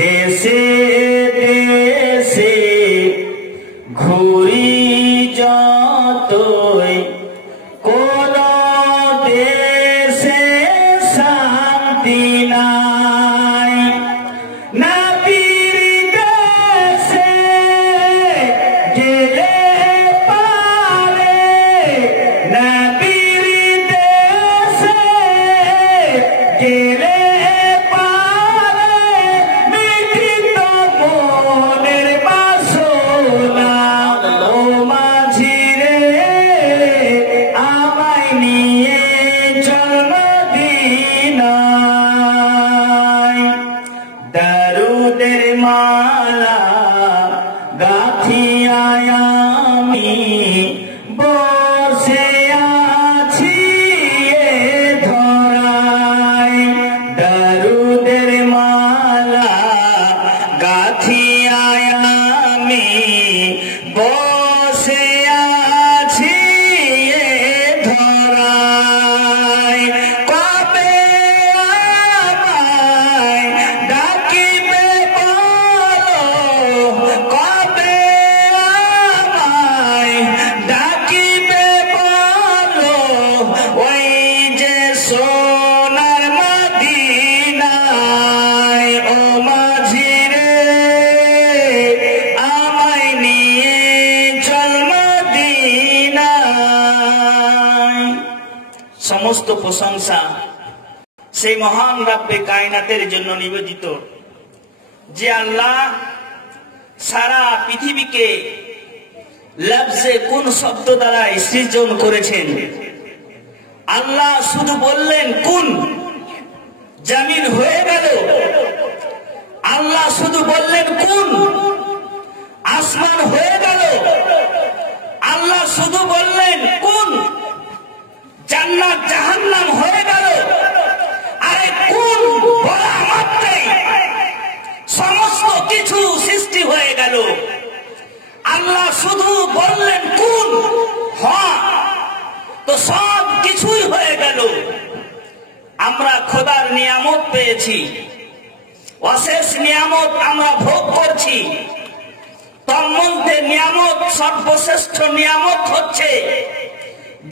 দেশে দেশে ঘুরি যতই কোন দেশে শান্তি নাই, নবীর দেশে গেলে পারে, নবীর দেশে গেলে মালা গাথিয়ায় আমি বসে আছি এ ধরায়, দরুদের মালা গাথিয়ায় আমি বসে আছি এ ধরায়, কবে আমায় ডাকিবে কবে আমায় ডাকিবে বলো, ওই যে সোনার মদিনায়, ও মাঝি রে আমায় নিয়ে চল মদিনায়। সমস্ত প্রশংসা সেই মহান রব্বে কায়নাতের জন্য নিবেদিত, যে আল্লাহ সারা পৃথিবীকে লফজে কোন শব্দ দ্বারা সৃজন করেছেন। আল্লাহ শুধু বললেন কুন, জমিন হয়ে গেল। আল্লাহ শুধু বললেন কুন, আসমান হয়ে গেল। আল্লাহ শুধু বললেন কুন, জান্নাত জাহান্নাম হয়ে গেল। আরে কুন বলা মাত্রই সমস্ত কিছু সৃষ্টি হয়ে গেল। আল্লাহ শুধু বললেন কুন, হ্যাঁ, তো সব কিছুই হয়ে গেল। আমরা খোদার নিয়ামত পেয়েছি, অশেষ নিয়ামত আমরা ভোগ করছি। তার মধ্যে নিয়ামত, সর্বশ্রেষ্ঠ নিয়ামত হচ্ছে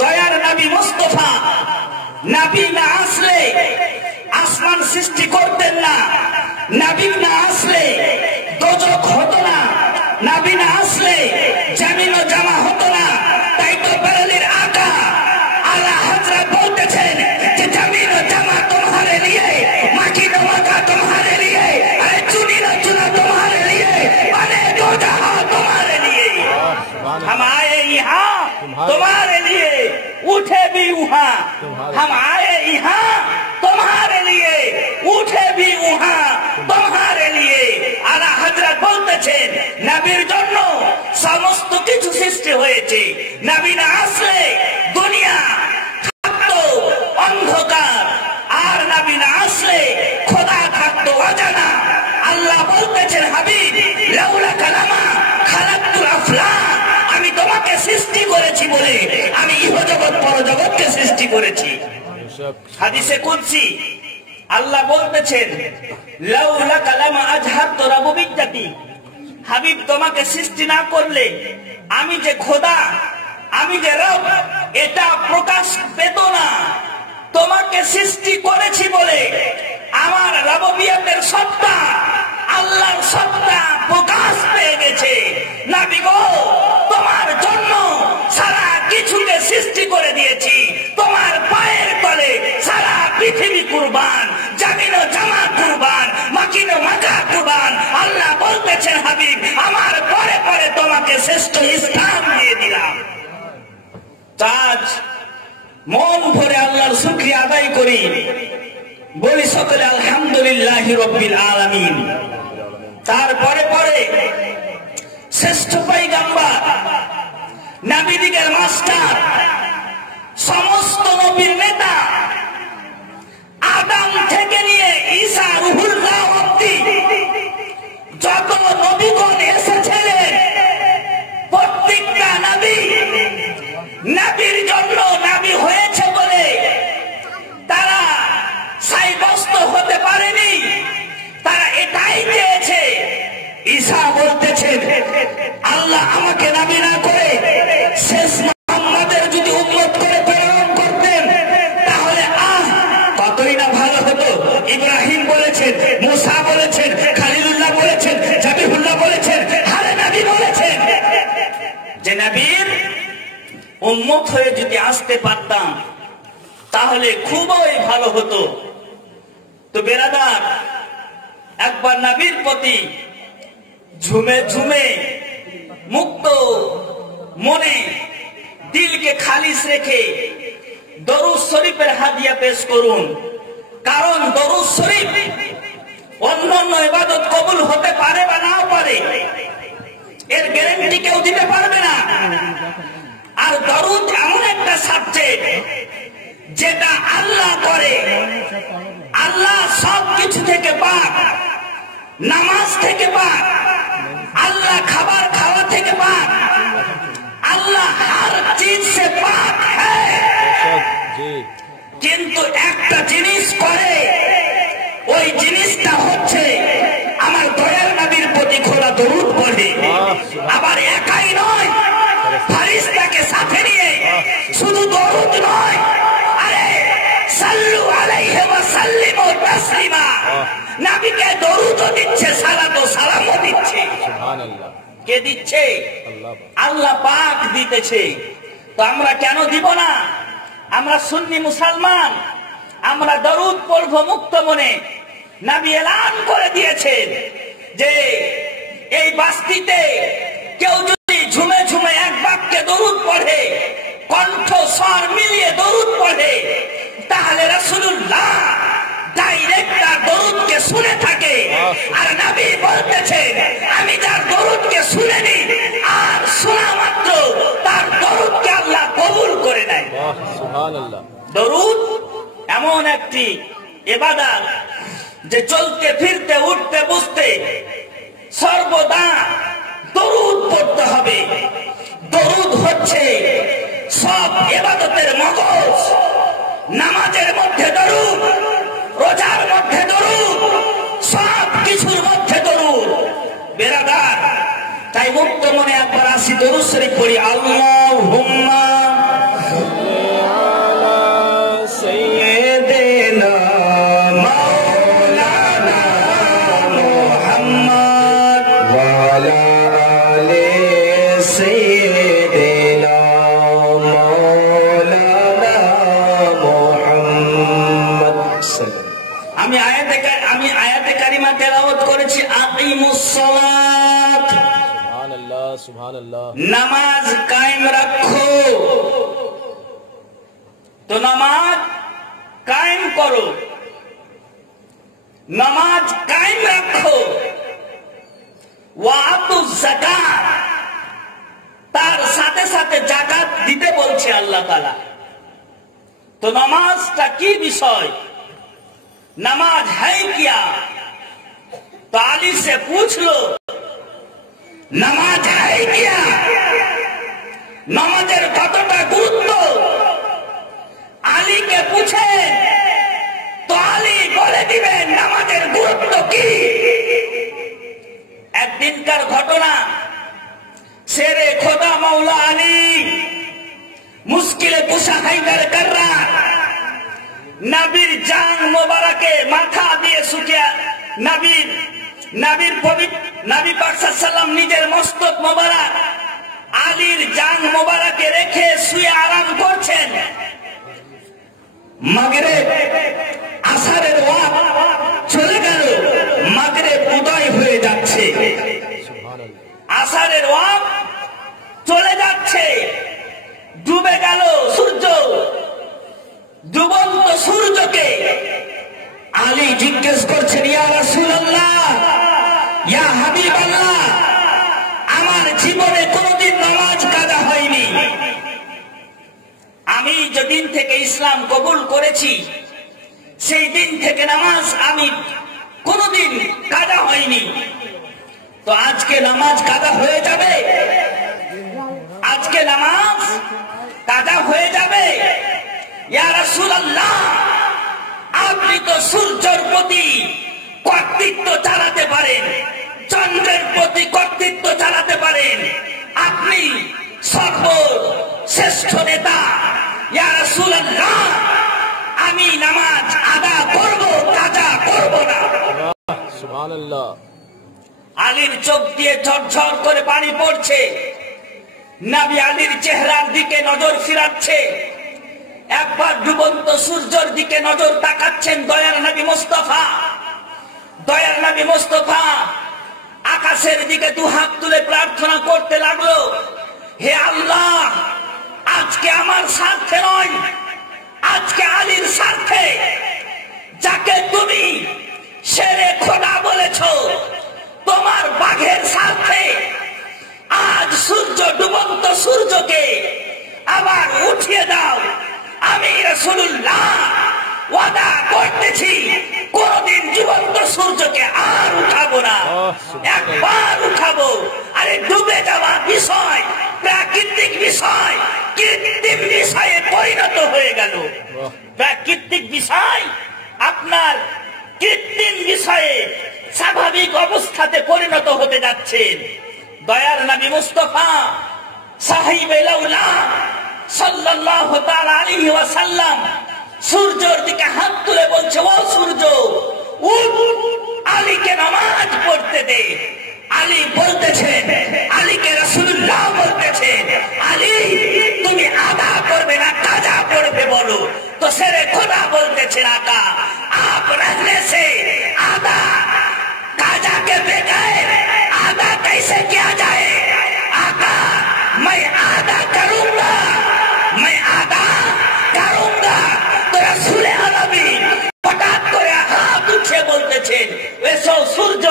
দয়ার নবী মুস্তাফা। নবী না আসলে আসমান সৃষ্টি করতেন না, নবী না আসলে দোজখ হতো না, নবী না আসলে জমিন ও জামা হতো না। তাই তো বেরেলির আকা আলা হযরত বলতেছেন যে জমিন ও জামা তোমারে লিয়ে, মাটি ও মাকা তোমারে লিয়ে, আরে চুনি ও চুনা তোমারে লিয়ে, মানে দো জাহাं তোমারে লিয়ে। हम आए यहाँ तुम्हारे लिए, उठे भी वहाँ। हम आए यहाँ तुम्हारे लिए, उठे भी वहाँ तुम्हारे लिए। আলা হযরত বলতেছেন নবীর জন্য সমস্ত কিছু সৃষ্টি হয়েছে। নবী না আসলে দুনিয়া থাকতো অন্ধকার, আর নবী না আসলে খোদা থাকতো অজানা। আল্লাহ বলতেছেন হাবিব লাউলা কালামা খালাকতুল আফলাক, আমি তোমাকে সৃষ্টি করেছি বলে আমি ইহজগৎ পরজগৎকে সৃষ্টি করেছি। হাদিসে কুদসি আল্লাহ বলতেছেন লাউলা কালামা আজহারতু রাবুবিয়্যাতি, হাবিব তোমাকে সৃষ্টি না করলে আমি যে খোদা, আমি যে রব, এটা প্রকাশ পেত না। তোমাকে সৃষ্টি করেছি বলে আমার রববিয়তের সত্তা, আল্লাহর সত্তা প্রকাশ পেয়ে গেছে। নবী গো, তোমার জন্য সারা কিছুকে সৃষ্টি করে দিয়েছি। তোমার পায়ের তলে সারা পৃথিবী কুরবান, জমিন ও জামা কুরবান, মাকিন ও মাকা কুরবান। আল্লাহ বলতেছেন হাবিব আমার পরে পরে তোমাকে শ্রেষ্ঠ স্থান দিয়ে দিলাম। আজ মন ভরে আল্লাহর শুকরিয়া আদায় করি, বলি সকলে আলহামদুলিল্লাহি রাব্বিল আলামিন। তারপরে পরে শ্রেষ্ঠ পয়গম্বর, নবীদিগের মাস্টার, সমস্ত নবীর নেতা, আদম থেকে নিয়ে ঈসা রুহুল্লাহ অবধি যত নবীগণ এসেছিলেন, প্রত্যেকটা নবী নবীর জন্য নবী হয়েছে বলে তারা সাব্যস্ত হতে পারেনি। তারা এটাই ঈসা বলতেছেন আল্লাহ আমাকে নবী না করে শেষ মুহাম্মদের যদি উম্মত করে প্রেরণ করতেন তাহলে কতই না ভালো হতো। ইব্রাহিম বলেছেন, মুসা বলেছেন, খলিলুল্লাহ বলেছেন, জাবিহুল্লাহ বলেছেন, হারে নবী বলেছেন যে নবীর উম্মত হয়ে যদি আসতে পারতাম তাহলে খুবই ভালো হতো। তো বেরাদার, একবার নবীর প্রতি ঝুমে ঝুমে মুক্ত মনে দিলকে খালিস রেখে দরুদ শরীফের হাদিয়া পেশ করুন। কারণ দরুদ শরীফ অন্যান্য ইবাদত কবুল হতে পারে বা নাও পারে, এর গ্যারান্টি কেউ দিতে পারবে না। আর দরুদ এমন একটা সাবজেক্ট যেটা আল্লাহ করে, আল্লাহ সব কিছু থেকে পাক, নামাজ থেকে পাক, আল্লাহ খাবার খাওয়া থেকে পাক, আল্লাহ हर चीज से पाक है। কিন্তু একটা জিনিস করে, ওই জিনিসটা হচ্ছে আমার দয়াল নবীর প্রতি খোলা দরুদ পড়ে। আবার একাই নয়, ফেরেশতাকে সাথে নিয়ে শুধু দরুদ নয়, আরে সাল্লু আলাইহি ওয়া সাল্লিমু তাসলিমা, নবীকে দরুদও দিচ্ছে, সালাত ও সালামও দিচ্ছে। সুবহানাল্লাহ। কে দিচ্ছে? আল্লাহ পাক দিতেছে। তো আমরা কেন দিব না? আমরা সুন্নি মুসলমান, আমরা দরুদ পড়বো মুক্ত মনে। নবী এলান করে দিয়েছেন যে এই বাস্তিতে কেউ যদি ঝুমে ঝুমে এক বাক্যে দরুদ পড়ে, কণ্ঠ স্বর মিলিয়ে দরুদ পড়ে, তাহলে রাসূলুল্লাহ ডাইরেক্ট তার দরুদকে শুনে থাকে। আর নবী বলতেছেন আমি তার দরুদকে শুনে নিই, আর শোনা মাত্র তার দরুদকে আল্লাহ কবুল করে নেয়। সুবহানাল্লাহ। দরুদ এমন একটি ইবাদত যে চলতে ফিরতে উঠতে বসতে সর্বদা দরুদ পড়তে হবে। দরুদ হচ্ছে সব ইবাদতের মগজ। নামাজের মধ্যে দরুদ, রোজার মধ্যে দরুদ, সব কিছুর মধ্যে দরুদ। বেরাদার, তাই মুক্ত মনে একবার আসি দরুদ শরীফ পড়ি। আল্লাহুম্মা সাল্লি আলা সাইয়্যিদিনা মাওলানা মুহাম্মদ ওয়া আলা আলি সাইয়্যিদিনা মাওলানা মুহাম্মদ। আমি আয়াতে কারিমা তেলাওয়াত করেছি, আকিমুস সালাত, সুবহানাল্লাহ সুবহানাল্লাহ, নামাজ কায়েম রাখো। তো নামাজ কায়েম করো, নামাজ কায়েম রাখো। ওয়া আতুজ যাকাত, তার সাথে সাথে যাকাত দিতে বলছে আল্লাহ তাআলা। তো নামাজটা কি বিষয়, नमाज है क्या? तो अली से पूछ लो नमाज है क्या, नमाजेर कतटा गुरुत्व आली के पूछे तो आली बोले दिबे नमाजेर गुरुत्व की। एक दिनकार घटना, शेरे खुदा मौला अली मुश्किले कुशा हैदर कर रहा, নবীর জান মোবারকে মাথা দিয়ে শুকিয়ে নবী পাক সাল্লাল্লাহু নিজের মস্তক মোবারক আলীর জান মোবারকে রেখে শুয়ে আরাম করছেন। মাগরিব আসরের ওয়াক্ত চলে গেল, মাগরিব উদয় হয়ে যাচ্ছে, আসরের ওয়াক্ত চলে যাচ্ছে, ডুবে গেল সূর্য। ডুবন্ত সূর্যকে আলী জিজ্ঞেস করছেন, ইয়া রাসূলুল্লাহ, ইয়া হাবিবাল্লাহ, আমার জীবনে কোনদিন নামাজ কাজা হয়নি। আমি যেদিন থেকে ইসলাম কবুল করেছি সেই দিন থেকে নামাজ আমি কোনদিন কাজা হয়নি। তো আজকে নামাজ কাজা হয়ে যাবে, আজকে নামাজ কাজা হয়ে যাবে। ইয়া রাসূলুল্লাহ, আপনি তো সূর্যের প্রতি কর্তৃত্ব চালাতে পারেন, চন্দ্র চন্দ্রের প্রতি কর্তৃত্ব চালাতে পারেন, আপনি সর্বশ্রেষ্ঠ নেতা। ইয়া রাসূলুল্লাহ, আমি নামাজ আদা করব, কাজা করব না। সুবহানাল্লাহ। আলীর চোখ দিয়ে ঝরঝর করে পানি পড়ছে। নবী আলীর চেহারার দিকে নজর ফিরাচ্ছে, একবার ডুবন্ত সূর্যের দিকে নজর তাকাচ্ছেন দয়ার নবী মুস্তাফা। দয়ার নবী মুস্তাফা আকাশের দিকে দুহাত তুলে প্রার্থনা করতে লাগলো, হে আল্লাহ, আজকে আমার স্বার্থে নয়, আজকে আলীর স্বার্থে, যাকে তুমি শেরে খোদা বলেছো, তোমার বাঘের স্বার্থে আজ সূর্য, ডুবন্ত সূর্যকে আবার উঠিয়ে দাও। আমি রাসূলুল্লাহ ওয়াদা করতেছি, কোনদিন জীবন্ত সূর্যকে আর উঠাবো না, একবার উঠাবো। আরে ডুবে যাওয়া বিষয় প্রাকৃতিক বিষয় কৃত্রিম বিষয়ে পরিণত হয়ে গেল। প্রাকৃতিক বিষয় আপনার কৃত্রিম বিষয়ে স্বাভাবিক অবস্থাতে পরিণত হতে যাচ্ছেন। দয়ার নবী মুস্তাফা সাহিবে লাউলা সাল্লাল্লাহু তাআলা আলাইহি ওয়াসাল্লাম সূর্যের দিকে হাত তুলে বলছে, ও সূর্য উঠ, আলীকে নামাজ পড়তে দে। আলী বলতেছেন, আলীকে রাসূলুল্লাহ বলতেছেন, আলী তুমি আদা করবে না কাজা করবে বলো। তো শেরে খোদা বলতেছেন, আকা आप रखने से आधा काजा के बगैर आधा कैसे किया जाए? आका मैं आधा करूंगा, मैं आधा करूंगा। तो रसूल नबी হঠাৎ করে হাত উঠে বলতেছেন, এসো সূর্য,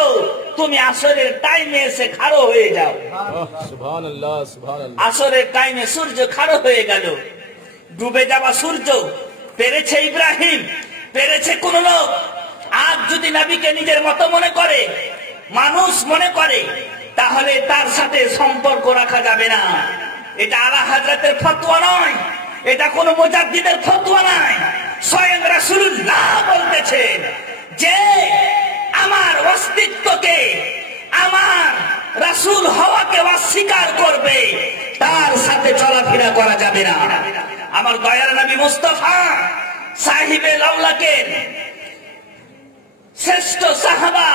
তুমি আসরের টাইমে এসে খাড়ো হয়ে যাও। সুবহানাল্লাহ, সুবহানাল্লাহ। আসরের টাইমে সূর্য খাড়ো হয়ে গেল। ডুবে যাওয়া সূর্য পেরেছে ইব্রাহিম, পেরেছে কোন লোক। আজ যদি নবীকে নিজের মতো মনে করে, মানুষ মনে করে, তাহলে তার সাথে সম্পর্ক রাখা যাবে না। এটা আলা হযরতের ফতোয়া নয়, এটা কোন মুজাদ্দিদের ফতোয়া নয়। স্বয়ং রাসূলুল্লাহ বলতেছেন যে আমার অস্তিত্বকে, আমার রাসূল হওয়াকে অস্বীকার করবে, তার সাথে চলাফেরা করা যাবে না। আমার দয়ার নবী মুস্তাফা সাহিবে লাউলাকের শ্রেষ্ঠ সাহাবা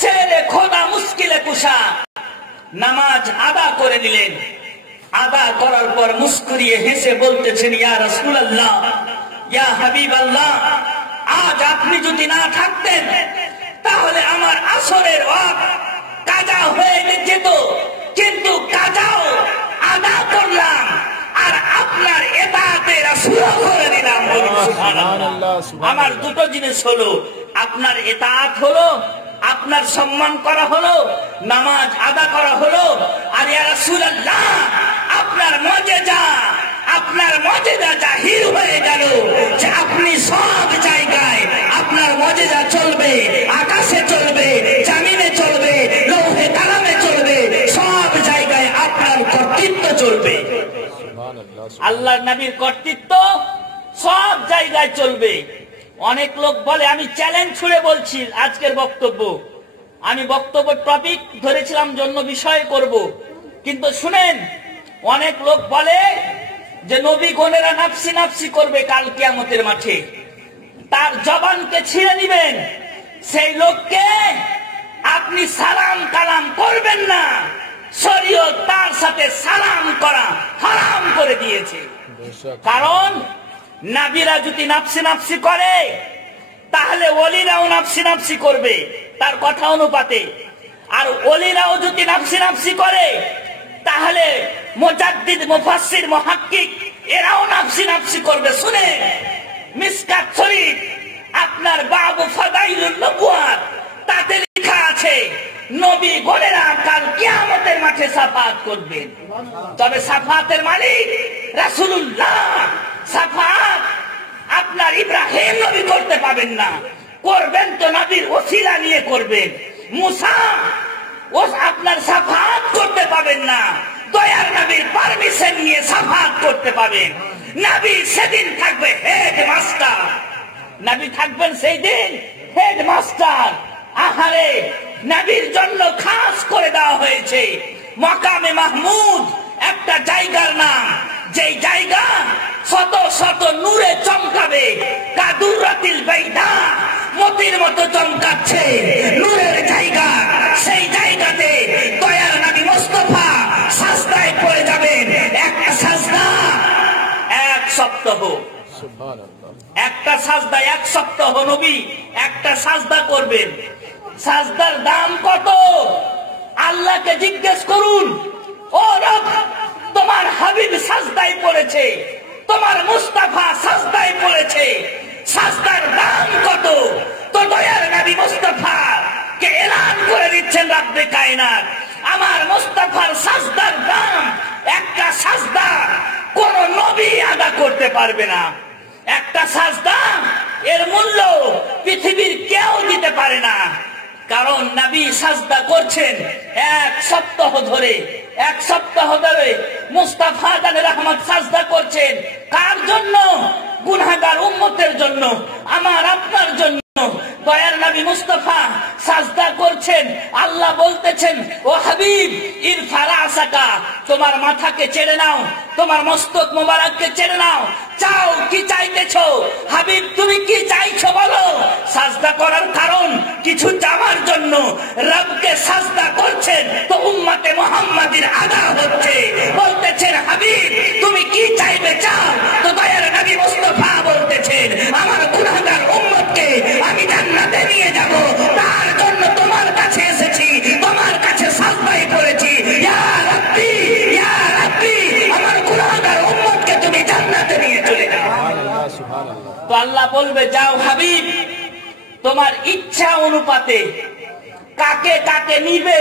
শেরে খোদা মুশকিলে কুশা নামাজ আদা করে নিলেন। আদা করার পর মুস্কুরিয়ে হেসে বলতেছেন, ইয়া রাসূলুল্লাহ, ইয়া হাবিবাল্লাহ, আজ আপনি যদি না থাকতেন তাহলে আমার আসরের ওয়াক্ত কাজা হয়ে যেত, কিন্তু কাজাও আদা করলাম আর আপনার ইবাদতে রাসূল করে দিলাম। সুবহানাল্লাহ। আমার দুটো জিনিস হলো, আপনার ইতাআত হলো, আপনার সম্মান করা হলো, নামাজ আদা করা হলো, আর ইয়া রাসূলুল্লাহ আপনার মুজিজা জাহির হয়ে গেল যে আপনি সব জায়গায় আপনার মুজিজা চলবে, আকাশে চলবে, জমিনে চলবে, লৌহে কালামে চলবে, সব জায়গায় আপনার কর্তৃত্ব চলবে। আল্লাহর নবীর কর্তৃত্ব সব জায়গায় চলবে। অনেক লোক বলে, আমি চ্যালেঞ্জ ছুড়ে বলছি আজকের বক্তব্য, আমি বক্তব্য টপিক ধরেছিলাম জন্য বিষয় করব, কিন্তু শুনেন, অনেক লোক বলে যে নবী গণেরা নাফসি নাফসি করবে কাল কিয়ামতের মাঠে, তার জবানকে ছিঁড়ে নিবেন। সেই লোককে আপনি সালাম কালাম করবেন না, শরীয়ত তার সাথে সালাম করা হারাম করে দিয়েছে। কারণ নবীরা যদি নাফসি নাফসি করে, তাহলে ওলিরাও নাফসি নাফসি করবে তার কথা অনুপাতে, আর ওলিরাও যদি নাফসি নাফসি করে, তাহলে মুজাদ্দিদ, মুফাসসির, মুহাক্কিক এরাও নাফসি নাফসি করবে। শুনে মিসকাত শরীফ আপনার বাবু ফাদাইলুন নবুয়াত, তাতে লেখা আছে নবী গণেরা কাল কিয়ামতের মাঠে শাফাআত করবেন। তবে শাফাআতের মালিক রাসূলুল্লাহ। শাফাআত আপনার ইব্রাহিম নবী করতে পাবেন না, করবেন তো নবীর ওসিলা নিয়ে করবেন। মুসা ও আপনার শাফাআত করতে পাবেন না, দয়ার নবীর পারমিশন নিয়ে শাফাআত করতে পাবেন। নবী সেদিন থাকবে হেড মাস্টার, নবী থাকবেন সেই দিন হেড মাস্টার। আহারে নবীর জন্য খাস করে দেওয়া হয়েছে। মাকামে মাহমুদ একটা জায়গার নাম, যেই জায়গা শত শত নূরে চমকাবে। কাদুরাতিল বাইদা, মতির মতো চমকাচ্ছে নূরের জায়গা। সেই জায়গাতে দয়ার নবী মুস্তাফা সাজদায় পড়ে যাবেন। একটা সাজদা 1 সপ্তাহ, একটা সাজদা 1 সপ্তাহ নবী একটা সাজদা করবেন। সাজদার দাম কত? আল্লাহকে জিজ্ঞেস করুন, ও রব, তোমার হাবিব সাজদায় পড়েছে, তোমার মুস্তাফা সাজদায় পড়েছে, সাজদার দাম কত? তো দয়ার নবী মুস্তাফা কে এলান করে দিচ্ছেন রব্বে কায়নাত, আমার মুস্তাফার সাজদার দাম, একটা সাজদা কোন নবী আদা করতে পারবে না। একটা সাজদা এর মূল্য পৃথিবীর কেউ দিতে পারে না। কারণ নবী সাজদা করছেন 1 সপ্তাহ ধরে। 1 সপ্তাহ ধরে মুস্তাফা জানে রহমত সাজদা করছেন। কার জন্য? গুনাহগার উম্মতের জন্য, আমার আপনার জন্য। দয়ার নবী মুস্তাফা সাজদা করছেন। আল্লাহ বলতেছেন, ও হাবিব ইরফা রাসাকা, তোমার মাথাকে ছেড়ে নাও, তোমার মস্তক মোবারককে ছেড়ে নাও। চাও কি চাইতেছো? হাবিব তুমি কি চাইছো বলো। সাজদা করার কারণ কিছু চাওয়ার জন্য রবকে সাজদা করছেন, তো উম্মতে মুহাম্মাদির আদা হচ্ছে। বলতেছেন, হাবিব তুমি কি চাইবে চাও। তো দয়ার নবী মুস্তাফা বলতেছেন, আমার গুনাহগার উম্মতকে আমি জান্নাতে নিয়ে যাব, তার জন্য তোমার কাছে এসেছি, তোমার কাছে সাজদায় পড়েছি। ইয়া রাব্বি, ইয়া রাব্বি, আমার গুনাহগার উম্মতকে তুমি জান্নাতে নিয়ে চলে যাও। তো আল্লাহ বলবে, যাও হাবিব, তোমার ইচ্ছা অনুপাতে কাকে কাকে নিবে,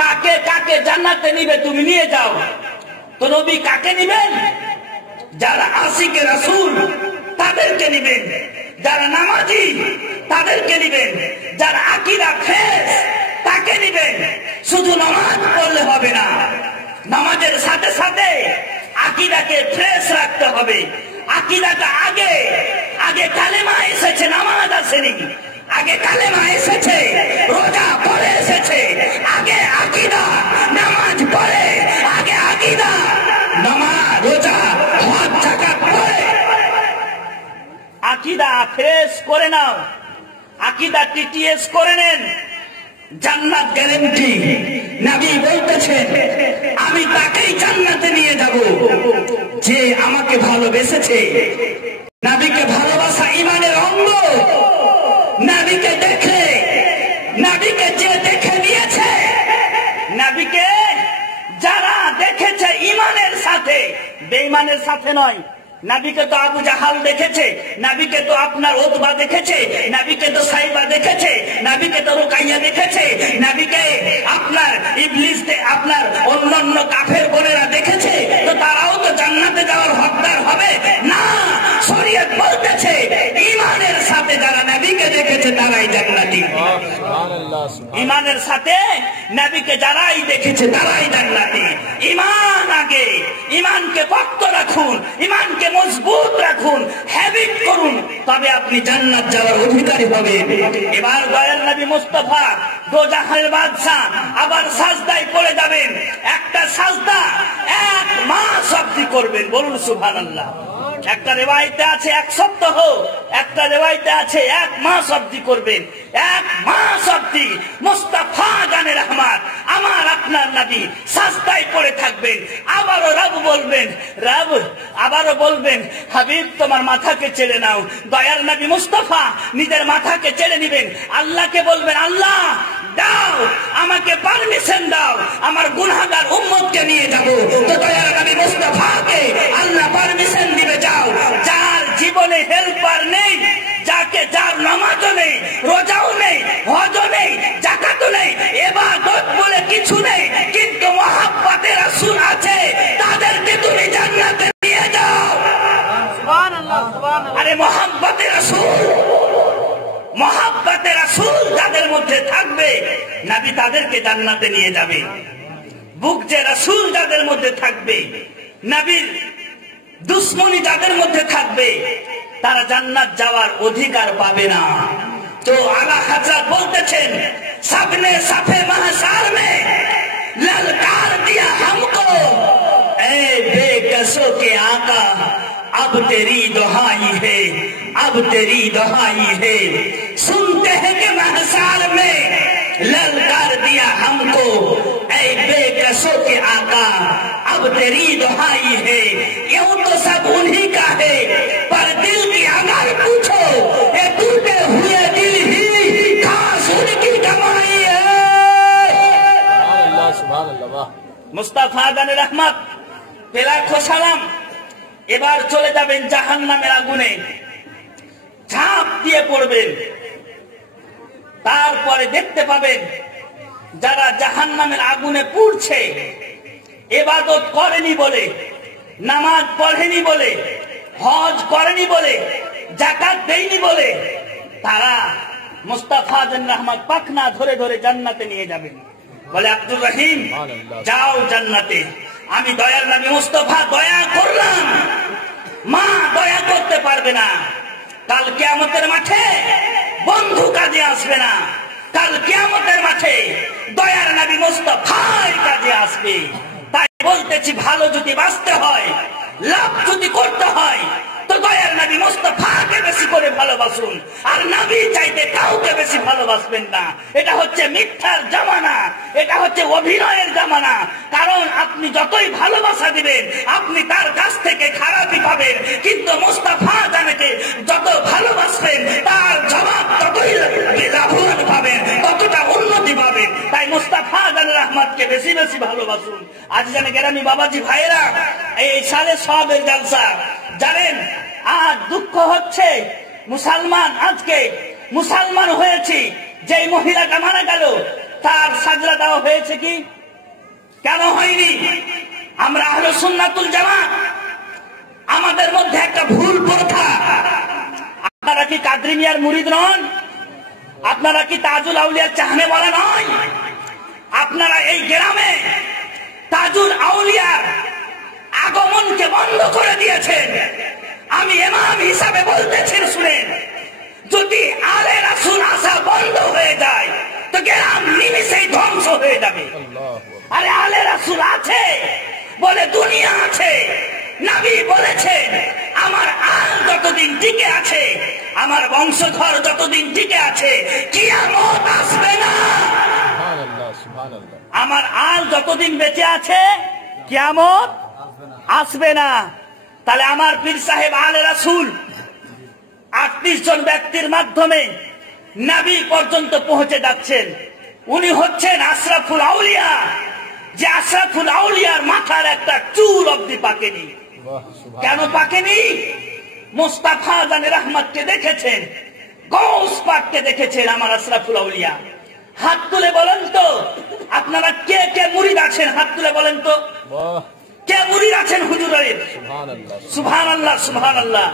কাকে কাকে জান্নাতে নিবে তুমি নিয়ে যাও। তো নবী কাকে নিবেন? যারা আশিকে রাসূল তাদেরকে নিবেন, যারা নামাজি তাদেরকে নিবেন, যারা আকীদা ফ্রেশ তাকে নিবেন। শুধু নামাজ পড়লে হবে না, নামাজের সাথে সাথে আকীদাকে ফ্রেশ রাখতে হবে। আকীদাটা আগে, আগে কালেমা এসেছে, নামাজ আসেনি। আগে কালেমা এসেছে, রোজা পড়ে এসেছে। আগে আকীদা, নামাজ পড়ে, আগে আকীদা, নামাজ, রোজা, হজ, যাকাত পড়ে। আকীদা ফ্রেশ করে নাও, আকীদা টিটিএস করে নেন, জান্নাত গ্যারান্টি। নবী বলতেছেন, আমি তাকেই জান্নাতে নিয়ে যাব যে আমাকে ভালোবেসেছে। নবীকে ভালোবাসা ঈমানের অঙ্গ। নবীকে দেখে, নবীকে যে দেখে নিয়েছে, নবীকে যারা দেখেছে ঈমানের সাথে, বেঈমানের সাথে নয়। নবীকে তো আবু জাহাল দেখেছে, নবীকে তো আপনার উতবা দেখেছে, নবীকে তো সাইবা দেখেছে, নবীকে তো রুকাইয়া দেখেছে, নবীকে আপনার ইবলিস, আপনার অন্যান্য কাফের বোনেরা দেখেছে। তো তারাও তো জান্নাতে যাওয়ার হকদার হবে না। শরীয়ত বলতেছে ঈমানের সাথে যারা নবীকে দেখেছে তারাই জান্নাতি। ঈমানের সাথে নবীকে যারাই দেখেছে তারাই জান্নাতি। ঈমান আগে, ঈমানকে পক্ত রাখুন, ঈমানকে মজবুত রাখুন, হ্যাবিট করুন, তবে আপনি জান্নাত যাওয়ার অধিকারী হবেন। এবার দয়াল নবী মুস্তাফা দোজাহানের বাদশা আবার সাজদায় পড়ে যাবেন। একটা সাজদা 1 মাস অবধি করবেন, বলুন সুবহানাল্লাহ। একটা রিওয়ায়েতে আছে 1 সপ্তাহ, একটা রিওয়ায়েতে আছে 1 মাস অবধি করবেন। 1 মাস অবধি মুস্তাফা জানে রহমত, আমার আপনার নবী সাজদায় পড়ে থাকবেন। আবারও রব বলবেন, রব আবারও বলবেন, হাবিব তোমার মাথাকে ছেড়ে নাও। দয়ার নবী মুস্তাফা নিজের মাথাকে ছেড়ে নিবেন, আল্লাহকে বলবেন, আল্লাহ দাও, আমাকে পারমিশন দাও, আমার গুনাহগার উম্মতকে নিয়ে যাব। তো দয়ার নবী মুস্তাফাকে আল্লাহ পারমিশন দিবে, যাও। যার জীবনে হেল্পার নেই, যাকে, যার নামাজও নেই, রোজাও নেই, হজও নেই, যাকাতও নেই, ইবাদত বলে কিছু নেই, কিন্তু মুহাব্বতে রাসূল আছে, তাদেরকে তুমি জান্নাতে নিয়ে যাও। সুবহানাল্লাহ, সুবহানাল্লাহ। আরে মুহাব্বতে রাসূল, মুহাব্বতে রাসূল যাদের মধ্যে থাকবে, নবী তাদেরকে জান্নাতে নিয়ে যাবে। বুগজে রাসূল যাদের মধ্যে থাকবে, নবীর দুশ্মনী যাদের মধ্যে থাকবে, তারা জান্নাত যাওয়ার অধিকার পাবে না। तो आला हजरत बोलतेছেন सबने सफे महशर में ललकार दिया हमको, ऐ बेकसों के आका अब तेरी दुहाई है, अब तेरी दुहाई है। सुनते हैं कि महशर में ललकार दिया हमको, ऐ बेकसों के आका अब तेरी दुहाई है। यूं तो सब उन्हीं का है, पर दिल की अगर पूछो ये टूटे हुए दिल ही खास उनकी कमाई है। सुभान अल्लाह। मुस्ताफा दाने रहमत पेला खोसालाम এবার চলে যাবেন জাহান্নামের আগুনে, ঝাঁপ দিয়ে পড়বেন। তারপরে দেখতে পাবেন যারা জাহান্নামের আগুনে পুড়ছে, ইবাদত করেনি বলে, নামাজ পড়েনি বলে, হজ করেনি বলে, যাকাত দেয়নি বলে, তারা মুস্তাফা বিন রহমত পাখনা ধরে ধরে জান্নাতে নিয়ে যাবেন। বলে আব্দুর রহিম যাও জান্নাতে, আমি দয়ার নবী মুস্তাফা দয়া করলাম, মা দয়া করতে পারবে না। কাল কিয়ামতের মাঠে বন্ধু কাজে আসবে না, কাল কিয়ামতের মাঠে দয়ার নবী মুস্তাফার কাজে আসবে। তাই বলতেছি ভালো যদি বাঁচতে হয়, লাভ যদি করতে হয়, তো দয়ার নবী মুস্তাফাকে বেশি করে ভালোবাসুন, আর নবী চাইতে কাউকে বেশি ভালোবাসবেন না। এটা হচ্ছে মিথ্যার জামানা, এটা হচ্ছে অভিনয়ের জামানা। কারণ আপনি যতই ভালোবাসা দিবেন আপনি তার কাছ থেকে খারাপই পাবেন, কিন্তু মুস্তাফা জানেকে যত ভালোবাসবেন তার জবাব ততই লাভবান পাবেন, ততটা উন্নতি পাবেন। তাই মুস্তাফা জানের রহমতকে বেশি বেশি ভালোবাসুন। আজ জানে গ্রামী বাবাজি ভাইরা, এই সালে সবের জলসা জানেন, আজ দুঃখ হচ্ছে মুসলমান, আজকে মুসলমান হয়েছি, যে মহিলাটা মারা গেল তার সাজরা দেওয়া হয়েছে কি? কেন হয়নি? আমরা আহলে সুন্নাতুল জামাত, আমাদের মধ্যে একটা ভুল প্রথা। আপনারা কি কাদরি মিয়ার মুরিদ নন? আপনারা কি তাজুল আউলিয়ার চাহনে বলা নয়? আপনারা এই গ্রামে তাজুল আউলিয়ার আগমনকে বন্ধ করে দিয়েছেন। আমি ইমাম হিসাবে বলতেছি, শুনেন, যদি আলে রাসূল আসা বন্ধ হয়ে যায় তো গ্রাম নিমিষেই ধ্বংস হয়ে যাবে। আরে আলে রাসূল আছে বলে দুনিয়া আছে। নবী বলেছেন আমার আল যতদিন টিকে আছে, আমার বংশধর যতদিন টিকে আছে, কিয়ামত আসবে না। আমার আল যতদিন বেঁচে আছে কিয়ামত আসবে না। তাহলে আমার পীর সাহেব আলে রাসূল 38 জন ব্যক্তির মাধ্যমে নবী পর্যন্ত পৌঁছে যাচ্ছেন। উনি হচ্ছেন আশরাফুল আউলিয়া, যে আশরাফুল আউলিয়ার মাথার একটা চুল অবধি পাকেনি। কেন পাকেনি? মুস্তাফা জানের রহমতকে দেখেছেন, গৌস পাককে দেখেছেন আমার আশরাফুল আউলিয়া। হাত তুলে বলেন তো আপনারা কে কে মুরিদ আছেন? হাত তুলে বলেন তো কে মুরিদ আছেন হুজুরের? সুবহানাল্লাহ, সুবহানাল্লাহ।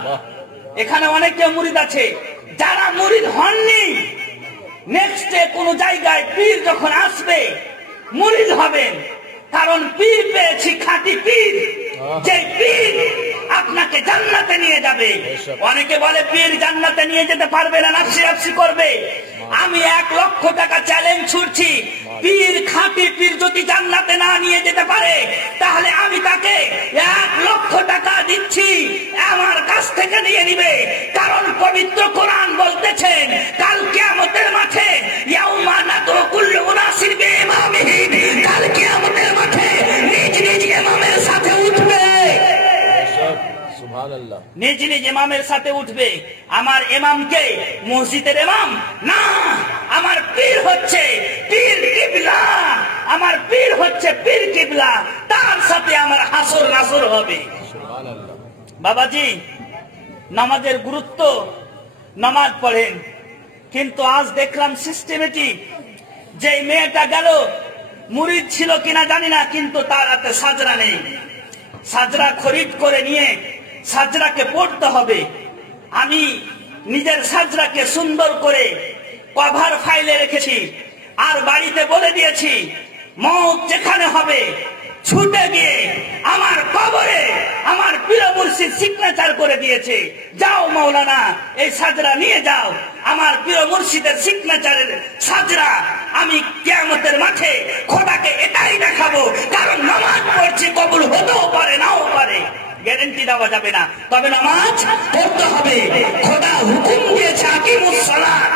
এখানে অনেকে মুরিদ আছে। যারা মুরিদ হননি, নেক্সটে কোন জায়গায় পীর যখন আসবে মুরিদ হবেন, কারণ পীর পেয়েছি খাঁটি পীর, যে পীর আপনাকে জান্নাতে নিয়ে যাবে। অনেকে বলে পীর জান্নাতে নিয়ে যেতে পারবে না, নাফসি নাফসি করবে। আমি 1 লক্ষ টাকা চ্যালেঞ্জ ছুড়ছি, পীর খাঁটি পীর যদি জান্নাতে না নিয়ে যেতে পারে তাহলে আমি তাকে 1 লক্ষ টাকা দিচ্ছি, আমার কাছ থেকে নিয়ে নিবে। কারণ পবিত্র কোরআন বলতেছেন কাল কিয়ামতের মাঠে ইয়াউমা নাদউ কুল্লু উনাসিন বিইমামিহিম, কাল কিয়ামতের মাঠে নিজ নিজ ইমামের সাথে উঠবে। সুবহানাল্লাহ। নিজ নিজ ইমামের সাথে উঠবে। আমার ইমামকে মসজিদের ইমাম না, আমার পীর হচ্ছে পীর কিবলা, আমার পীর হচ্ছে পীর কিবলা, তার সাথে আমার হাসর নাসর হবে। সুবহানাল্লাহ। বাবাজি নামাজের গুরুত্ব, নামাজ পড়েন, কিন্তু আজ দেখলাম সিস্টেমেটিক, যে মেয়েটা গেল মুরিদ ছিল কিনা জানি না, কিন্তু তার হাতে সাজরা নেই। সাজরা খরিদ করে নিয়ে সাজরাকে পড়তে হবে। আমি নিজের সাজরাকে সুন্দর করে কভার ফাইলে রেখেছি, আর বাড়িতে বলে দিয়েছি মওত যেখানে হবে ছুটে গিয়ে আমার কবরে আমার পীর মুর্শিদ সিগনেচার করে দিয়েছে, যাও মাওলানা এই সাজরা নিয়ে যাও। আমার পীর মুর্শিদের সিগনেচারের সাজরা আমি কিয়ামতের মাঠে খোদাকে এটাই দেখাবো, কারণ নামাজ পড়ছি কবুল হতেও পারে নাও পারে, গ্যারান্টি দেওয়া যাবে না, তবে নামাজ পড়তে হবে। খোদা হুকুম দিয়েছে আকিমুস সালাত,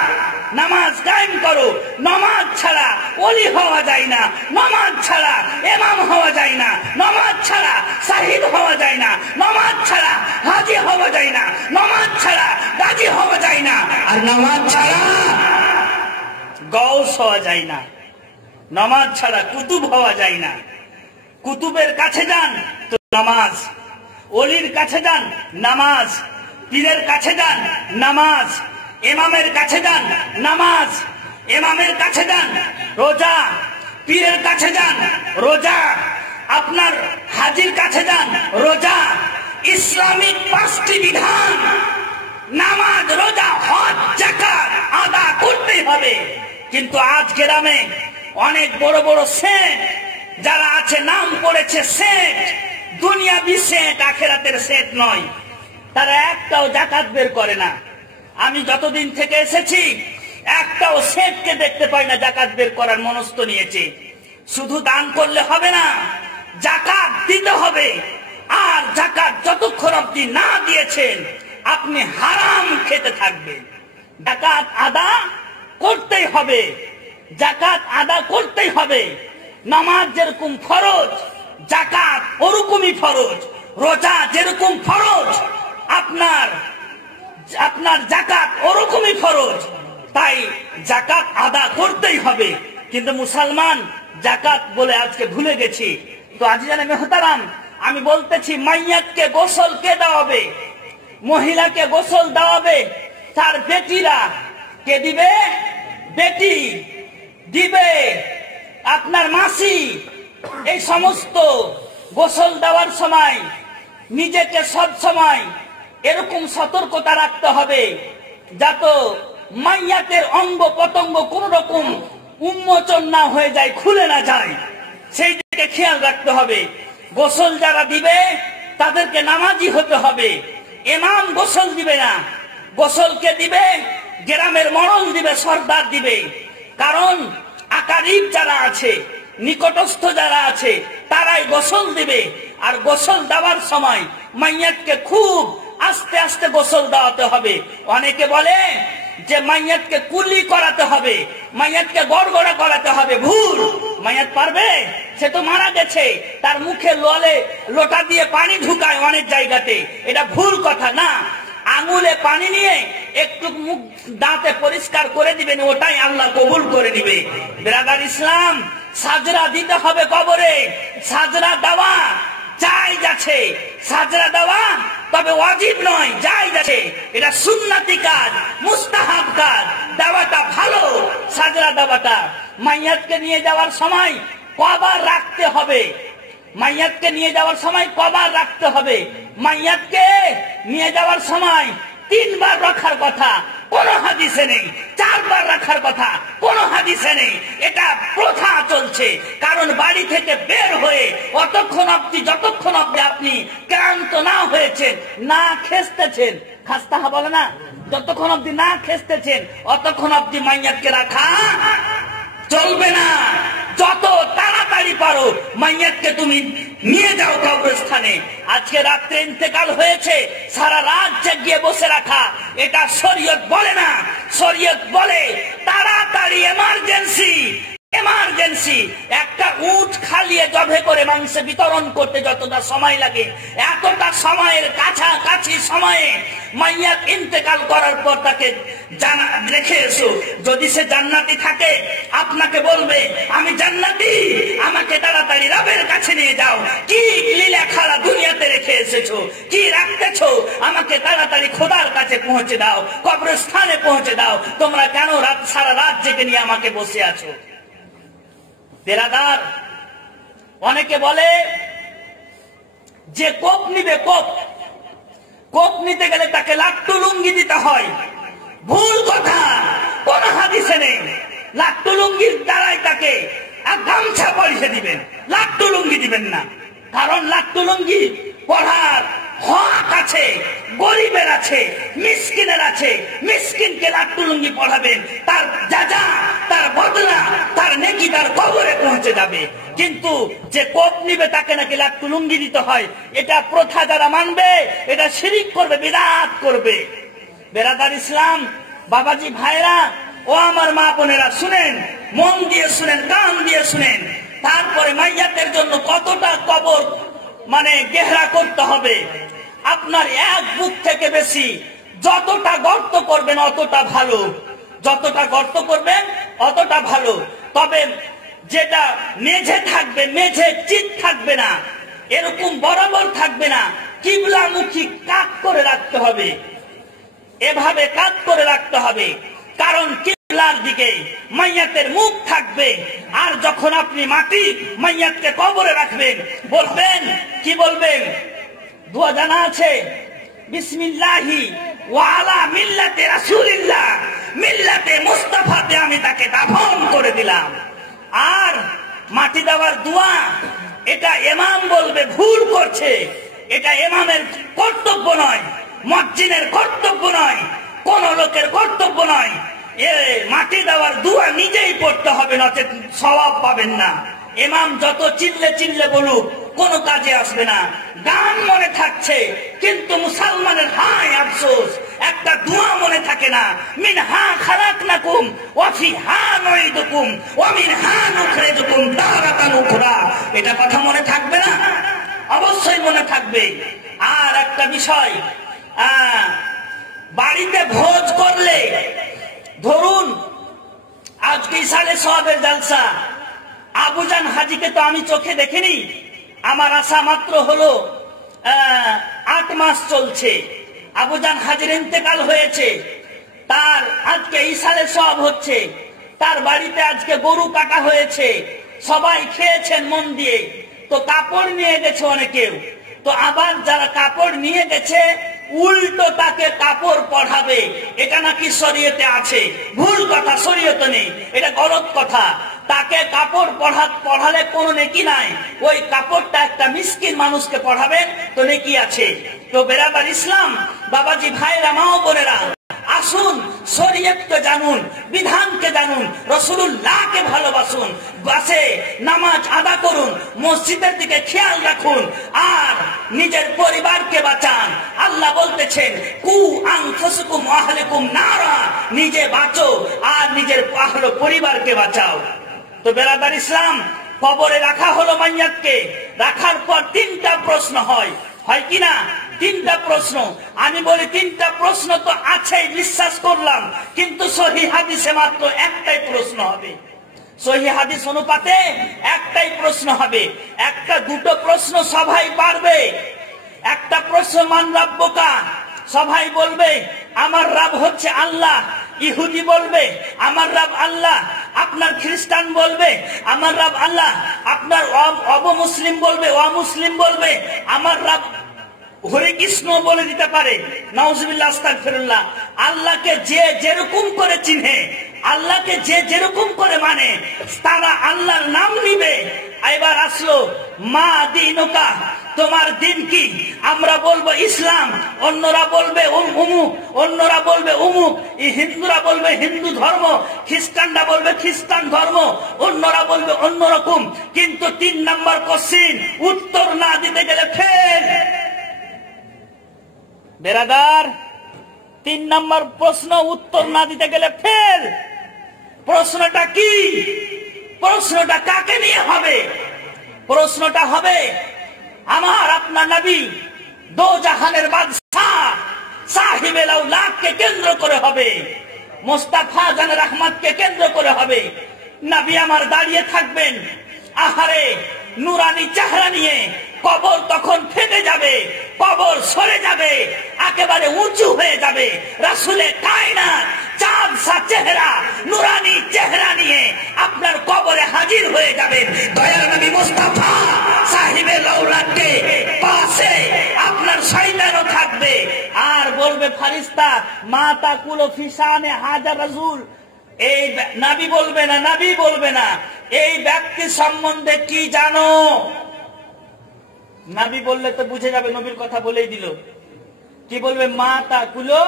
নামাজ কায়েম করো। নামাজ ছাড়া ওলি হওয়া যায় না, নামাজ ছাড়া ইমাম হওয়া যায় না, নামাজ ছাড়া শাহিদ হওয়া যায় না, নামাজ ছাড়া হাজী হওয়া যায় না, নামাজ ছাড়া গাজী হওয়া যায় না, আর নামাজ ছাড়া গৌস হওয়া যায় না, নামাজ ছাড়া কুতুব হওয়া যায় না। কুতুবের কাছে যান তো নামাজ, ওলির কাছে যান নামাজ, পীরের কাছে যান নামাজ, ইমামের কাছে যান নামাজ, ইমামের কাছে যান রোজা, পীরের কাছে যান রোজা, আপনার হাজির কাছে যান রোজা। ইসলামিক 5টি বিধান নামাজ, রোজা, হজ, যাকাত আদা করতেই হবে। কিন্তু আজ গ্রামে অনেক বড় বড় সেট যারা আছে, নাম পড়েছে সেট, দুনিয়াবি সেট, আখেরাতের সেট নয়, তারা একটাও যাকাত বের করে না। আমি যতদিন থেকে এসেছি একটাও সেটকে দেখতে পাই না যাকাত বের করার মনস্থ নিয়েছে। শুধু দান করলে হবে না, যাকাত দিতে হবে। আর যাকাত যতক্ষণ আপনি না দিয়েছেন আপনি হারাম খেতে থাকবেন। যাকাত আদা করতেই হবে, যাকাত আদা করতেই হবে। নামাজ যেরকম ফরজ, যাকাত ওরকমই ফরজ। রোজা যেরকম ফরজ, আপনার যাকাত ওরকমই ফরজ। তাই যাকাত আদা করতেই হবে। কিন্তু মুসলমান যাকাত বলে আজকে ভুলে গেছি। তো আজিজানে মেহতারাম, আমি বলতেছি মাইয়াতকে গোসল কে দেওয়াবে? মহিলাকে গোসল দেওয়াবে তার বেটিরা। কে দিবে? বেটি দিবে, আপনার মাসি। এই সমস্ত গোসল দেওয়ার সময় নিজেকে সব সময় এরকম সতর্কতা রাখতে হবে যাতে মাইয়াতের অঙ্গ প্রত্যঙ্গ কোন রকম উন্মোচন না হয়ে যায়, খুলে না যায়, সেই দিকে খেয়াল রাখতে হবে। গোসল যারা দিবে তাদেরকে নামাজি হতে হবে। ইমাম গোসল দিবে না, গোসলকে দিবে গ্রামের মরল দিবে, সর্দার দিবে। কারণ আকারিব যারা আছে, নিকটস্থ যারা আছে, তারাই গোসল দিবে। আর গোসল দেওয়ার সময় মাইয়াতকে খুব আস্তে আস্তে গোসল দেওয়াতে হবে। অনেকে বলে যে মাইয়াতকে কুলি করাতে হবে, মাইয়াতকে গড়গড়া করাতে হবে। ভুল। মাইয়াত পারবে? সে তো মারা গেছে, তার মুখে লোটা দিয়ে পানি ঢুকায় অনেক জায়গাতে, এটা ভুল কথা না। আঙুলে পানি নিয়ে একটু মুখ দাঁতে পরিষ্কার করে দিবেন, ওটাই আল্লাহ কবুল করে নিবে। ব্রাদার ইসলাম, সাজরা দিতে হবে কবরে। সাজরা দেওয়া জায়েজ আছে, সাজরা দেওয়া তবে ওয়াজিব নয়, জায়েজ আছে। এটা সুন্নতি কাজ, মুস্তাহাব কাজ, দেওয়াটা ভালো। সাজরা দেওয়াটা মাইয়াতকে নিয়ে যাওয়ার সময় কবার রাখতে হবে, মাইয়াতকে নিয়ে যাওয়ার সময় কবার রাখতে হবে। মাইয়াতকে নিয়ে যাওয়ার সময় 3 বার রাখার কথা কোন হাদিসে নেই, 4 বার রাখার কথা কোন হাদিসে নেই। এটা প্রথা চলছে। কারণ বাড়ি থেকে বের হয়ে যতক্ষণ অব্দি আপনি ক্লান্ত না হয়েছেন, না খেস্তেছেন, খাস্তাহা বলে না, যতক্ষণ অব্দি না খেস্তেছেন অতক্ষণ অব্দি মাইয়াতকে রাখা চলবে না। যত তাড়াতাড়ি পারো মাইয়াতকে তুমি নিয়ে যাও কবরস্থানে। আজকে রাত্রে ইন্তেকাল হয়েছে, সারা রাত জেগে বসে রাখা এটা শরীয়ত বলে না। শরীয়ত বলে তাড়াতাড়ি, এমার্জেন্সি। একটা উট খালিয়ে জবে করে মাংস বিতরণ করতে যতটা সময় লাগে, এতটা সময়ের কাছাকাছি সময়ে মাইয়াত ইন্তেকাল করার পর তাকে রেখে এসো। যদি সে জান্নাতি থাকে আপনাকে বলবে আমি জান্নাতি, আমাকে তাড়াতাড়ি রবের কাছে নিয়ে যাও। কি লীলা খেলা দুনিয়াতে রেখে এসেছো, কি রাখতেছো, আমাকে তাড়াতাড়ি খোদার কাছে পৌঁছে দাও, কবরস্থানে পৌঁছে দাও। তোমরা কেন সারা রাত জেগে নিয়ে আমাকে বসে আছো? বেরাদার, অনেকে বলে যে কোপ নিবে, কোপ নিতে গেলে তাকে লাট্টু লুঙ্গি দিতে হয়। ভুল কথা, কোন হাদিসে নেই। লাট্টু লুঙ্গির দ্বারাই তাকে আর গামছা পরিয়ে দিবেন, লাট্টু লুঙ্গি দিবেন না। কারণ লাট্টু লুঙ্গি পড়ার হক আছে, গরিবের আছে, মিসকিনের আছে। মিসকিনকে লাট্টু লুঙ্গি পড়াবেন, তার যাজা, তার বদলা, তার নেকি তার কবরে পৌঁছে যাবে। কিন্তু যে কোপ নিবে তাকে নাকি লাট্টু লুঙ্গি দিতে হয়, এটা প্রথা যারা মানবে এটা শিরিক করবে, বিদআত করবে। বেরাদার ইসলাম, বাবাজি ভাইরা ও আমার মা বোনেরা, শুনেন, মন দিয়ে শুনেন, কান দিয়ে শুনেন। তারপরে মাইয়াতের জন্য কতটা কবর গেহরা করতে হবে। আপনার এক বুক থেকে বেশি যতটা গর্ত করবেন অতটা ভালো, যতটা গর্ত করবেন অতটা ভালো। তবে যেটা মেঝে থাকবে, মেঝে চিত থাকবে না, এরকম বরাবর থাকবে না, কিবলামুখী কাত করে রাখতে হবে, এভাবে কাত করে রাখতে হবে। কারণ কিবলার দিকে মাইয়াতের মুখ থাকবে। আর যখন আপনি মাটি মাইয়াতকে কবরে রাখবেন, বলবেন কি বলবেন? দোয়া জানা আছে, বিসমিল্লাহি ওয়া আলা মিল্লাতে রাসূলিল্লাহ, মিল্লাতে মুস্তাফাতে আমি তাকে দাফন করে দিলাম। আর মাটি দেওয়ার দোয়া এটা ইমাম বলবে, ভুল করছে। এটা ইমামের কর্তব্য নয়, মুয়াজ্জিনের কর্তব্য নয়, কোন লোকের কর্তব্য নয়। মাটি দেওয়ার দোয়া নিজেই পড়তে হবে, নচেত সওয়াব পাবেন না। ইমাম যত চিল্লে চিল্লে বলুক কোনো কাজে আসবে না। গান মনে থাকছে কিন্তু মুসলমানের হায় আফসোস, একটা দোয়া মনে থাকে না। মিনহা খালাকনাকুম ওয়া ফিহা নুঈদুকুম ওয়া মিনহা নুখরিজুকুম তারাতান উখরা। এটা কথা মনে থাকবে না? অবশ্যই মনে থাকবে। আর একটা বিষয়, বাড়িতে ভোজ করলে, ধরুন আজকে ইসালে সওয়াবের জালসা, আবুজান হাজিকে তো আমি চোখে দেখিনি, আমার আশা মাত্র হলো 8 মাস চলছে। আবুজান হাজির ইন্তেকাল হয়েছে, তার আজকে ইসালে সওয়াব হচ্ছে, তার বাড়িতে আজকে গরু কাটা হয়েছে, সবাই খেয়েছেন মন দিয়ে। তো কাপড় নিয়ে গেছে অনেকেও, তো আবার যারা কাপড় নিয়ে গেছে উল্টো তাকে কাপড় পড়াবে, এটা নাকি শরীয়তে আছে। ভুল কথা, শরীয়তে নেই, এটা গলত কথা। তাকে কাপড় পড়ালে কোনো নেকি নাই, ওই কাপড়টা একটা মিসকিন মানুষকে পড়াবেন তো নেকি আছে। তো বেরাদার ইসলাম, বাবাজি ভাইরা, মা ও বোনেরা, আসুন শরীয়তকে জানুন, বিধানকে জানুন, রাসূলুল্লাহকে ভালোবাসুন, বাসে নামাজ আদা করুন, মসজিদের দিকে খেয়াল রাখুন, আর নিজের পরিবারকে বাঁচান। আল্লাহ বলতেছেন, কু আনফুসাকুম ওয়া আহলিকুম নারা, নিজে বাঁচো আর নিজের আহল পরিবারকে বাঁচাও। তো বেরাদার ইসলাম, কবরে রাখা হলো মাইয়াতকে, রাখার পর 3টা প্রশ্ন হয় কিনা? 3টা প্রশ্ন। আমি বলি 3টা প্রশ্ন তো আছেই, বিশ্বাস করলাম, কিন্তু সহিহ হাদিসে মাত্র একটাই প্রশ্ন হবে। সহিহ হাদিস অনুপাতে একটাই প্রশ্ন হবে। একটা দুটো প্রশ্ন সবাই পারবে। একটা প্রশ্ন, মান রাব্বুকা, সবাই বলবে আমার রব হচ্ছে আল্লাহ। ইহুদি বলবে আমার রব আল্লাহ, আপনার খ্রিস্টান বলবে আমার রব আল্লাহ, আপনার অবমুসলিম বলবে, অমুসলিম বলবে আমার রব হরে কৃষ্ণ বলে দিতে পারে। নাউজুবিল্লাহ, আস্তাগফিরুল্লাহ। আল্লাহকে যে যেরকম করে চিনে, আল্লাহকে যে যেরকম করে মানে, তারা আল্লাহর নাম নিবে। এবার আসলো মা দিনুকা, তোমার দিন কি? আমরা বলবো ইসলাম, অন্যরা বলবে অমুক, অন্যরা বলবে অমুক, হিন্দুরা বলবে হিন্দু ধর্ম, খ্রিস্টানরা বলবে খ্রিস্টান ধর্ম, অন্যরা বলবে অন্যরকম। কিন্তু 3 নম্বর কোশ্চেন উত্তর না দিতে গেলে ফেল। বেরাদার, 3 নম্বর প্রশ্ন উত্তর না দিতে গেলে ফেল। প্রশ্নটা কি? প্রশ্নটা কাকে নিয়ে হবে? প্রশ্নটা হবে আমার আপনার নবী দো জাহানের বাদশাহ সাহিবে লাউলাদকে কেন্দ্র করে হবে, মুস্তাফা জান রহমতকে কেন্দ্র করে হবে। নবী আমার দাঁড়িয়ে থাকবেন, আহারে নুরানি চেহারা নিয়ে। কবর তখন ফেটে যাবে, কবর সরে যাবে, একেবারে উঁচু হয়ে যাবে। রাসূলে কায়নাত চাঁদ সা চেহারা, নুরানি চেহারা নিয়ে আপনার কবরে হাজির হয়ে যাবেন। দয়ার নবী মুস্তাফা সাহিবে লাউলাদকে পাশে আপনার শয়তানও থাকবে। আর বলবে ফারিস্তা, মা তাকুলু ফি শানে হাজার রাসূল। এই নবী বলবে না, নবী বলবে না, এই ব্যক্তি সম্বন্ধে কি জানো? নবী বললে তো বুঝে যাবে, নবীর কথা বলেই দিল। কি বলবে? মা তাকুলো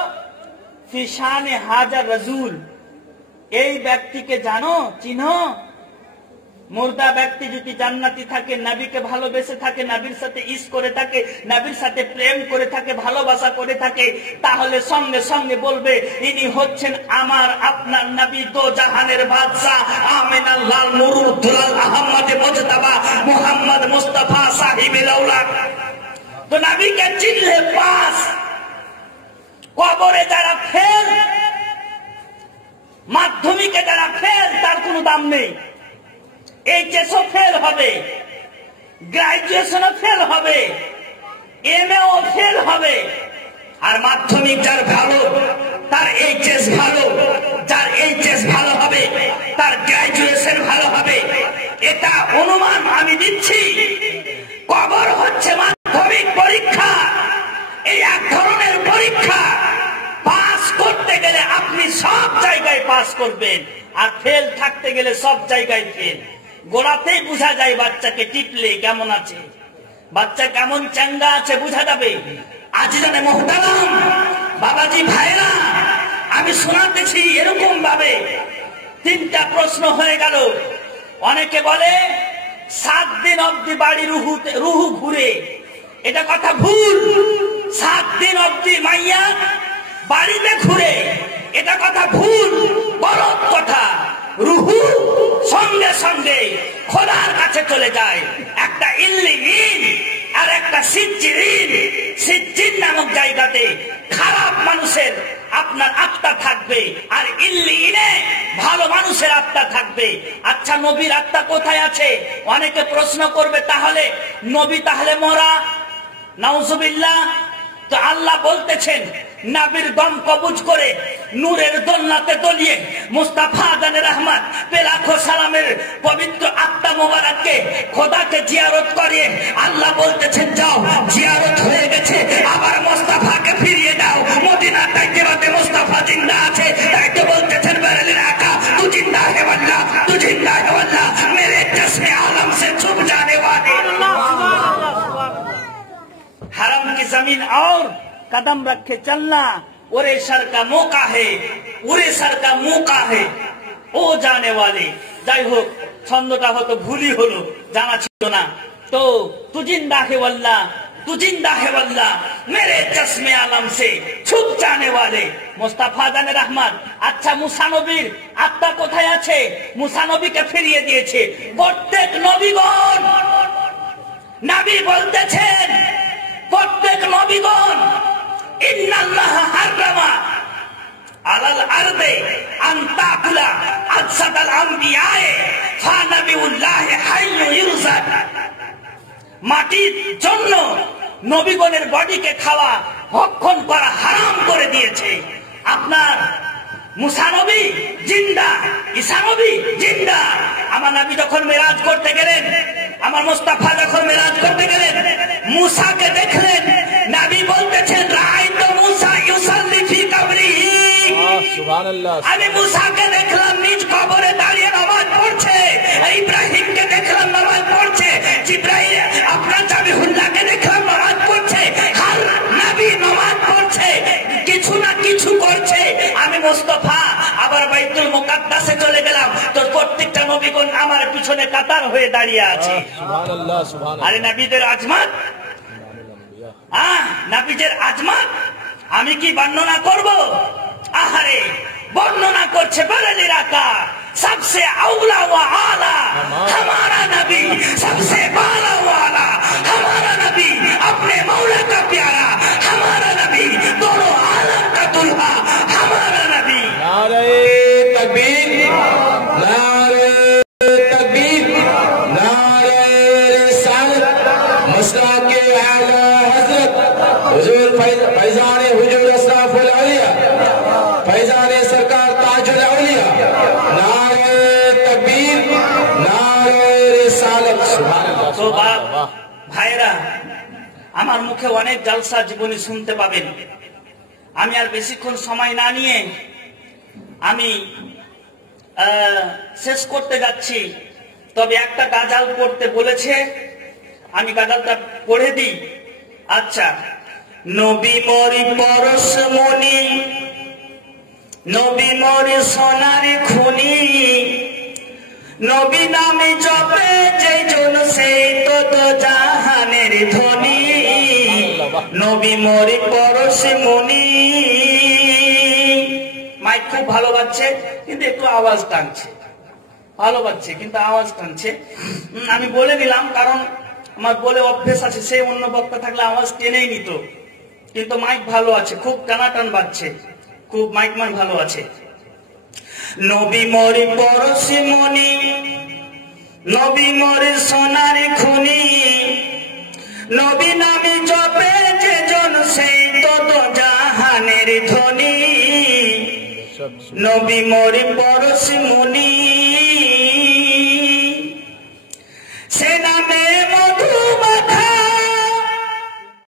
ফি শানে হাজার রাজুল। এই ব্যক্তিকে জানো, চিনো? মুর্দা ব্যক্তি যদি জান্নাতি থাকে, নবীকে ভালোবেসে থাকে, নবীর সাথে ইশ করে থাকে, নবীর সাথে প্রেম করে থাকে, ভালোবাসা করে থাকে, তাহলে সঙ্গে সঙ্গে বলবে ইনি হচ্ছেন আমার আপনার নবী, দো জাহানের বাদশা, আমিনাল লাল নুরুল দুলাল আহমদ মুজতবা মুহাম্মদ মুস্তাফা সাহিবুল আওলাদ। তো নবীকে চিনলে পাস। কবরে যারা ফেল, মাধ্যমিকে যারা ফেল, তার কোনো দাম নেই। এইচএসও ফেল হবে, গ্রাজুয়েশনও ফেল হবে, এমএও ফেল হবে। আর মাধ্যমিক যার ভালো, তার এইচএস ভালো, যার এইচএস ভালো হবে তার গ্রাজুয়েশন ভালো হবে। এটা অনুমান আমি দিচ্ছি। কবর হচ্ছে মাধ্যমিক পরীক্ষা। এই এক ধরনের পরীক্ষা। পাস করতে গেলে আপনি সব জায়গায় পাস করবেন, আর ফেল থাকতে গেলে সব জায়গায় ফেল। গোড়াতেই বোঝা যায় বাচ্চাকে টিপলে কেমন আছে, বাচ্চা কেমন চাঙ্গা আছে বোঝা যাবে। আজিজানে মোহতারাম, বাবাজি ভাইরা, আমি শোনাতেছি এরকম ভাবে। 3টা প্রশ্ন হয়ে গেল। অনেকে বলে 7 দিন অবধি বাড়ি রুহু ঘুরে, এটা কথা ভুল। 7 দিন অবধি মাইয়া বাড়িতে ঘুরে, এটা কথা ভুল, বড় কথা। রুহু সঙ্গে সঙ্গে খোদার কাছে চলে যায়। একটা ইল্লিয়িন আর একটা সিজ্জিন। সিজ্জিন নামক জায়গাতে খারাপ মানুষের আপনার আত্মা থাকবে, আর ইল্লিয়িনে ভালো মানুষের আত্মা থাকবে। আচ্ছা, নবীর আত্মা কোথায় আছে? অনেকে প্রশ্ন করবে, তাহলে নবী তাহলে মরা? নাউজুবিল্লাহ। তো আল্লাহ বলতেছেন, নবীর দম কবজ করে নূরের দোলনাতে দলিয়ে মুস্তাফা জানে রহমত পেলাখো সালামের পবিত্র আত্মা মোবারককে খোদাকে জিয়ারত করিয়ে আল্লাহ বলতেছেন, যাও, জিয়ারত হয়ে গেছে, আবার মুস্তাফাকে ফিরিয়ে দাও। মদিনা তাইয়্যিবাতে মুস্তাফা জিন্দা আছে, তাই তো বলতেছেন বেরেলির আকা, তু জিন্দা হে ওয়াল্লাহ, তু জিন্দা হে ওয়াল্লাহ, মেরে চশমে আলম से छुप जाने वाले। हरम की जमीन और कदम रखे चलना, उरे सर का मौका है, उरे सर का मौका है, ও জানে वाले। যাই হোক, ছন্দটা হয়তো ভুলই হলো, জানা ছিল না। তো তু জিন্দা হে ওয়াল্লাহ, তু জিন্দা হে ওয়াল্লাহ, মেরে চশমে আলম से छुप जाने वाले মুস্তাফা জানে রহমত। আচ্ছা, মুসা নবীর আত্মা কোথায় আছে? মুসা নবীকে ফিরিয়ে দিয়েছে প্রত্যেক নবীগণ। নবী বলতেছেন, প্রত্যেক নবীগণ, ইন্নাল্লাহ হারামা আলাল আরদে আন তাকুলা আজসাদাল আমবিয়ায়ে ফানাবিউল্লাহ হাইয়্যু ইরজাদ। মাটির জন্য নবীগণের বডিকে খাওয়া, ভক্ষণ করা হারাম করে দিয়েছে। আপনার মুসা নবী জিন্দা, ঈসা নবী জিন্দা। আমার নবী যখন মেরাজ করতে গেলেন, আমার মুস্তাফা যখন মেরাজ করতে গেলেন, মুসাকে দেখলেন। নবী বলতেছেন, রাআইতু মুসা ইউসাল্লি ফি কবরিহি। সুবহানাল্লাহ। আমি মুসাকে দেখলাম নিজ কবরে দাঁড়িয়ে নামাজ পড়ছে। ইব্রাহিমকে দেখলাম নামাজ পড়ছে। জিবরাইল আপনার জাবিহুল্লাহকে দেখলাম নামাজ পড়ছে। হর নবী নামাজ পড়ছে, কিছু না কিছু করছে। আমি মুস্তাফা আবার বাইতুল মুকাদ্দাসে চলে গেলাম, তো প্রত্যেকটা নবীগণ আমার পিছনে কাতার হয়ে দাঁড়িয়ে আছে। সুবহানাল্লাহ, সুবহানাল্লাহ। আরে নবীদের আজমত, নবীদের আজমত আমি কি বর্ণনা করব? আহারে, বর্ণনা করছে বেরেলির আকা, सबसे औला व आला हमारा नबी, सबसे बाला वाला हमारा नबी, अपने मौला का प्यारा हमारा नबी, दोनों आलम का दुल्हा हमारा नबी। नारे तकबीर, नारे तकबीर, नारे रिसालत, मसला के आला हजरत हुजूर फैजान हुजूर असराफुल औलिया, फैजान सरकार ताजुल औलिया। नारे तकबीर, नारे रिसालत। सुभान तो बाप ভাইরা, আমার মুখে অনেক জলসা জীবনী শুনতে পাবেন। আমি আর বেশিক্ষণ সময় না নিয়ে আমি শেষ করতে যাচ্ছি। তবে একটা গাজাল পড়তে বলেছে, আমি গাজালটা পড়ে দিই। আচ্ছা, নবী মরি পরশমণি, নবী মরি সোনার খনি, নবী নামে জপে যে জন সেই তো জাহানের ধনী, নবী মরি পরশমণি। মাইক খুব ভালো বাজছে কিন্তু একটু আওয়াজ টানছে, ভালো বাজছে কিন্তু আওয়াজ টানছে। আমি বলে দিলাম কারণ আমার বলে অভ্যেস আছে, সে অন্য বক্তা থাকলে আওয়াজ টেনেই নিত, কিন্তু মাইক ভালো আছে, খুব টানাটান বাজছে, খুব মাইক মান ভালো আছে। নবী মরি পরশমণি, নবী মরি সোনার খনি, নবী নামে জপে যে জন সেই তো জাহানের ধনী, নবী মরি পরশমণি।